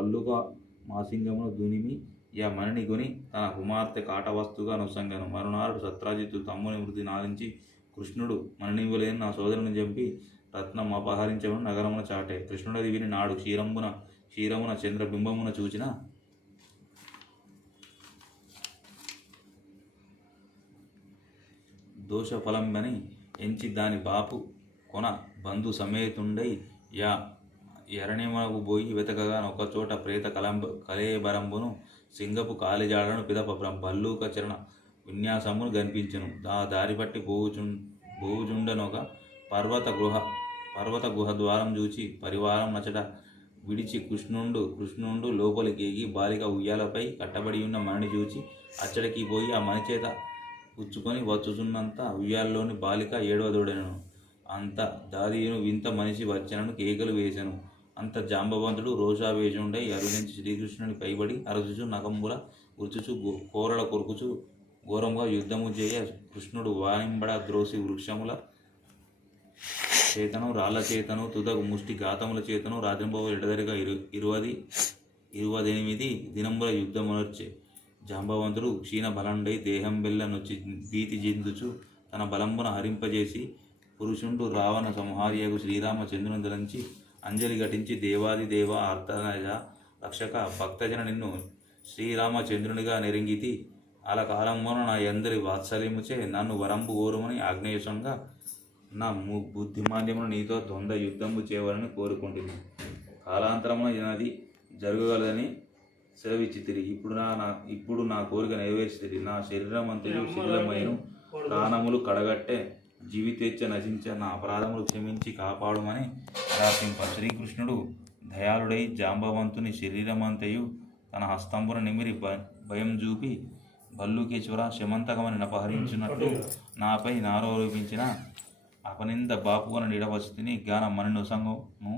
భల్లుగా మాసింగమును దునిమి మణిని కొని తన కుమార్తె కాటవస్తుగా నొసంగను. మరునాడు సత్రాజిత్తు తమ్ముని మృతి నాలించి కృష్ణుడు మణినివ్వలేని నా సోదరుని చంపి రత్నం అపహరించమని నగరమున చాటే. కృష్ణుడది విని నాడు క్షీరమున చంద్రబింబమున చూచిన దోషఫలంబని ఎంచి దాని బాపు కొన బంధు సమేతుండై ఎరణ్యమునకు పోయి వెతకగా ఒకచోట ప్రేత కలేబరంబును సింగపు కాలిజాడను పిదప భల్లూక చరణ విన్యాసమును కనిపించెను. దారి పట్టి పోవుచుండనొక పర్వత గుహ ద్వారం చూచి పరివారం నచట విడిచి కృష్ణుండు లోపలికి ఎగి బాలిక ఉయ్యాలపై కట్టబడి ఉన్న మణిని చూచి అచ్చడికి పోయి ఆ మణి చేత పుచ్చుకొని వచ్చుచున్నంత ఉయ్యాల్లోని బాలిక ఏడవదోడెను. అంత దాదీయును వింత మనిషి వచ్చనను కేకలు వేసెను. అంత జాంబవంతుడు రోషావేశుండై అరుణించి శ్రీకృష్ణుని పైబడి అరచుచు నకంబుల ఉరుచుచు కోరల కొరుకుచు ఘోరంగా యుద్ధము చేయ కృష్ణుడు వానింబడ ద్రోసి వృక్షముల చేతను రాళ్ల చేతను తుదకు ముష్టి ఘాతముల చేతను రాత్రింబవ ఎడదరిగా 28 దినంబుల యుద్ధమునర్చే. జాంబవంతుడు క్షీణ బలండై దేహం బెల్లనొచ్చి భీతి చెందుచు తన బలంబున హరింపజేసి పురుషుండు రావణ సంహార్యకు శ్రీరామచంద్రుని ధరించి అంజలి ఘటించి దేవాది దేవ అర్థనజ రక్షక భక్తజన నిన్ను శ్రీరామచంద్రునిగా నెరింగితి అలకాలమున నా అందరి వాత్సల్యముచే నన్ను వరంబు కోరుమని ఆగ్నేయసంగా నా బుద్ధిమాన్యమును నీతో ద్వంద్వ యుద్ధము చేయవలని కోరుకుంటుంది. కాలాంతరమున నది జరగగలదని సెలవిచ్చితిరి. ఇప్పుడు నా కోరిక నెరవేర్చితిరి. నా శరీరం అంతయు శిథిలమైన ప్రాణములు కడగట్టే జీవితేచ్ఛ నశించ నా అపరాధములు క్షమించి కాపాడుమని ప్రార్థింప. శ్రీకృష్ణుడు దయాళుడై జాంబవంతుని శరీరమంతయు తన హస్తంబున నిమిరి భయం చూపి భల్లూకేశ్వర శమంతకమని అపహరించినట్లు నాపై నారోపించిన అపనింద బాపువన నిడవస్తుని గాన మణినొసంగము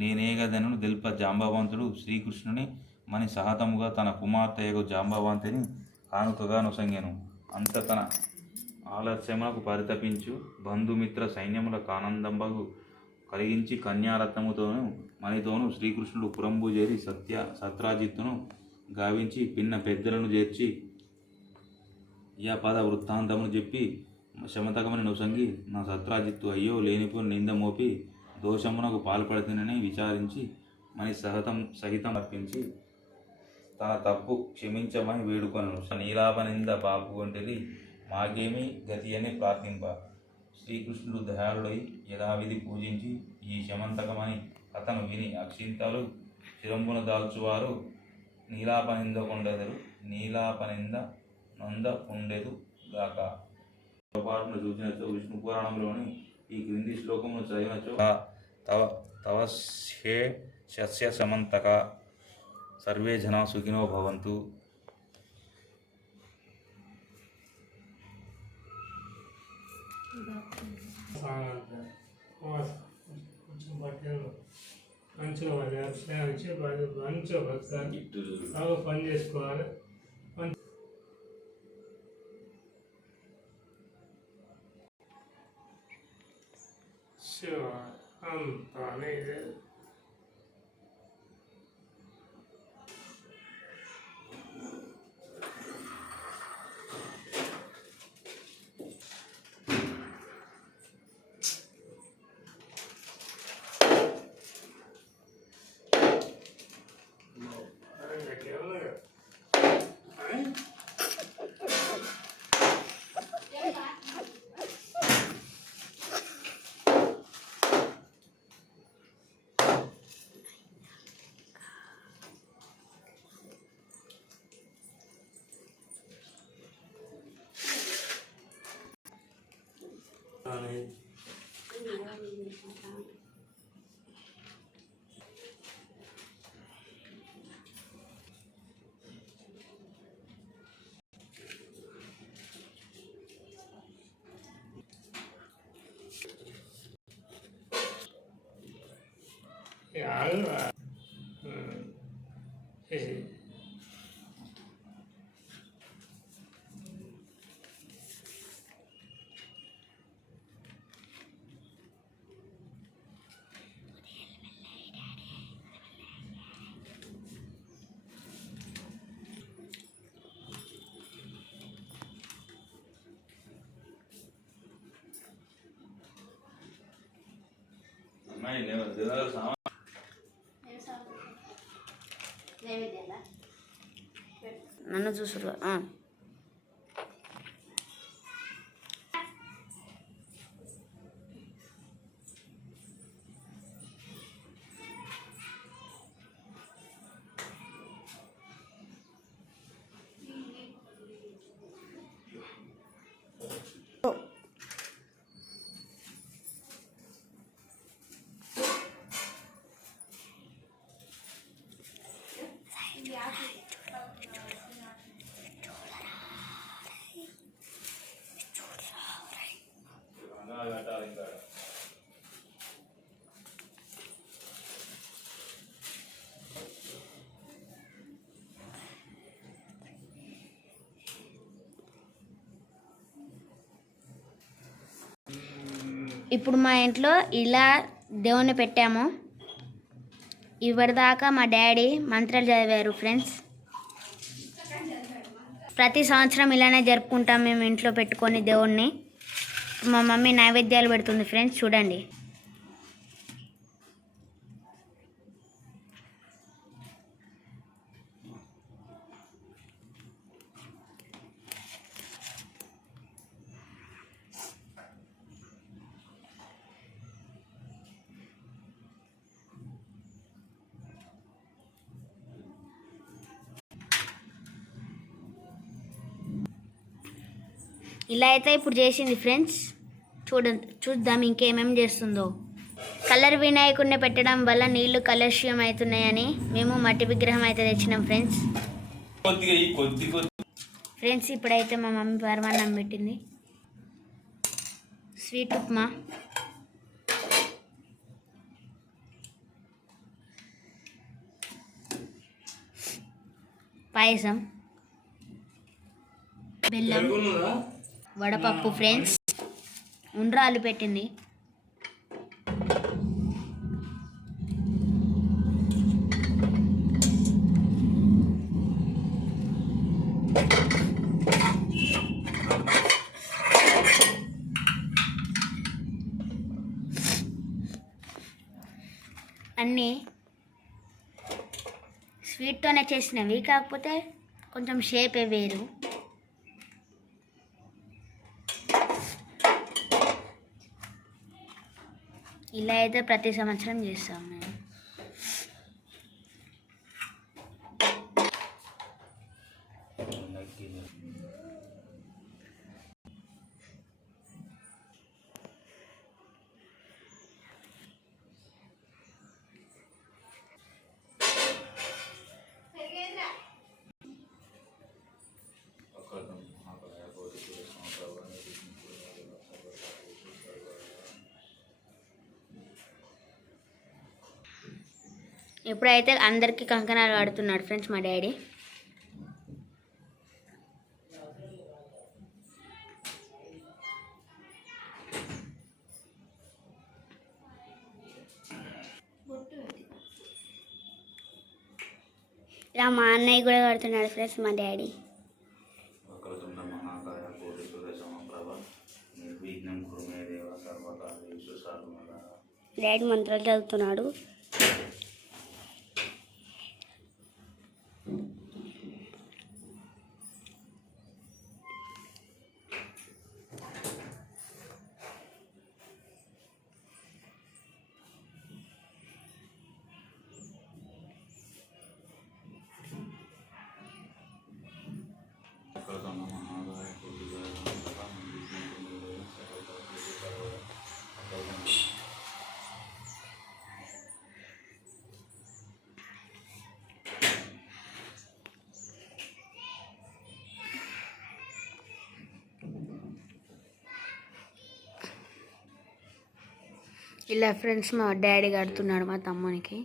నేనేగదను తెల్ప. జాంబవంతుడు శ్రీకృష్ణుని మణి సహతముగా తన కుమార్తెయగు జాంబవంతిని కానుకగా నొసంగెను. అంత తన ఆలస్యములకు పరితపించు బంధుమిత్ర సైన్యములకు ఆనందంబగు కలిగించి కన్యారత్నముతోనూ మణితోనూ శ్రీకృష్ణుడు పురంబు చేరి సత్రాజిత్తును గావించి పిన్న పెద్దలను చేర్చి పద వృత్తాంతమును చెప్పి శమతకమని నొసంగి నా సత్రాజిత్తు అయ్యో లేనిపోని నింద మోపి దోషమునకు పాల్పడుతుందని విచారించి మణి సహితం అర్పించి తన తప్పు క్షమించమని వేడుకొనను. నీలాపనింద బాపు వంటిది మాకేమీ గతి అని ప్రార్థింప. శ్రీకృష్ణుడు దయాళుడై యథావిధి పూజించి ఈ శమంతకమని కథను విని అక్షింతలు శిరంబున దాల్చువారు నీలాపనింద నొందకుండెదు గాక. పొరపాటును చూసినచో విష్ణు పురాణంలోని ఈ క్రింది శ్లోకమును చదివినచో తవస్యే శస్య సమంతక సర్వే జనా సుఖినో భవంతు. మంచిగా మంచిగా బతకాలి, బాగా పని చేసుకోవాలి. శివ అంతానే ఇదే నన్ను చూసురు. ఇప్పుడు మా ఇంట్లో ఇలా దేవుణ్ణి పెట్టాము. ఇప్పటిదాకా మా డాడీ మంత్రాలు చదివారు ఫ్రెండ్స్. ప్రతి సంవత్సరం ఇలానే జరుపుకుంటాం మేము ఇంట్లో పెట్టుకొని దేవుణ్ణి. మా మమ్మీ నైవేద్యాలు పెడుతుంది ఫ్రెండ్స్, చూడండి. ఇలా అయితే ఇప్పుడు చేసింది ఫ్రెండ్స్. చూద్దాం ఇంకేమేమి చేస్తుందో. కలర్ వినాయకుడిని పెట్టడం వల్ల నీళ్లు కలుష్యం అవుతున్నాయని మేము మట్టి విగ్రహం అయితే తెచ్చినాం ఫ్రెండ్స్. ఫ్రెండ్స్ ఇప్పుడైతే మా మమ్మీ పరమాన్నం పెట్టింది. స్వీట్ ఉప్మా, పాయసం, బెల్లం, వడపప్పు ఫ్రెండ్స్, ఉండ్రాలు పెట్టింది. అన్నీ స్వీట్తోనే చేసినవి, కాకపోతే కొంచెం షేపే వేరు. ఇలా అయితే ప్రతి సంవత్సరం చేస్తాం మేము. ఇప్పుడైతే అందరికీ కంకణాలు కడుతున్నాడు ఫ్రెండ్స్ మా డాడీ. ఇలా మా అన్నయ్య కూడా కడుతున్నాడు ఫ్రెండ్స్ మా డాడీ. డాడీ మంత్రాలు చదువుతున్నాడు. ఇలా ఫ్రెండ్స్ మా డాడీ కడుతున్నాడు మా తమ్మునికి.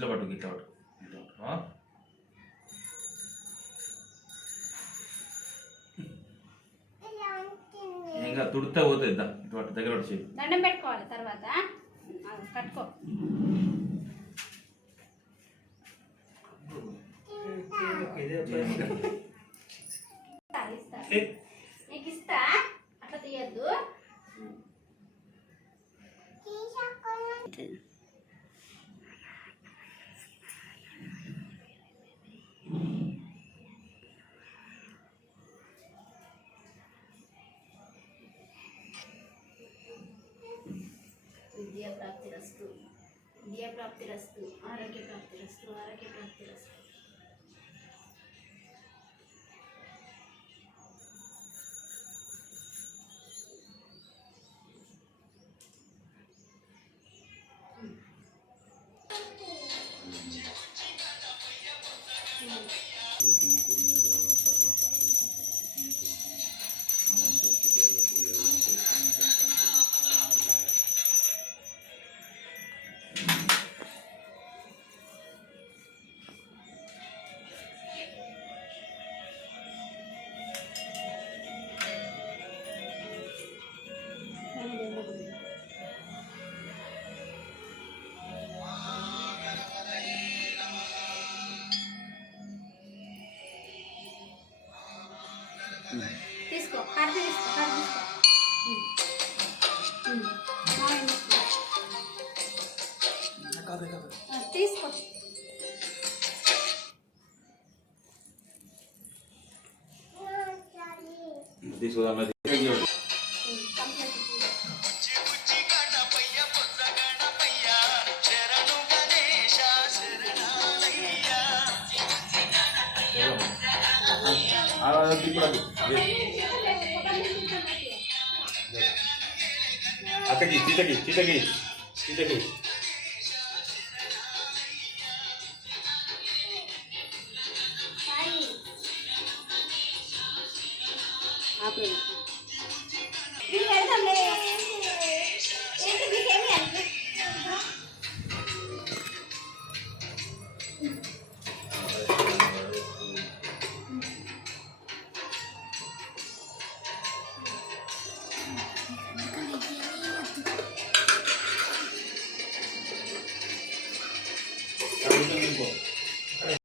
ఇట్లా పట్టు ఇట్లా పట్టు ఆ? ఇంకా తుడితే పోతుంది ఇటు పట్టు దగ్గర పట్టు చేయి దండం పెట్టుకోవాలి తర్వాత కట్టుకో. నీకు ఇస్తా అట్లా తీయద్దు. విద్యాప్రాప్తిరస్తు విద్యాప్రాప్తిరస్తు ఆరోగ్యప్రాప్తిరస్తు ఆరోగ్యప్రాప్తిరస్తు. తీసుకో హారతి తీసుకో హారతి తీసుకో తీసుకో. తీసుకోదా అక్కడికి చీతకి చీతకి చీతకి ఇంకో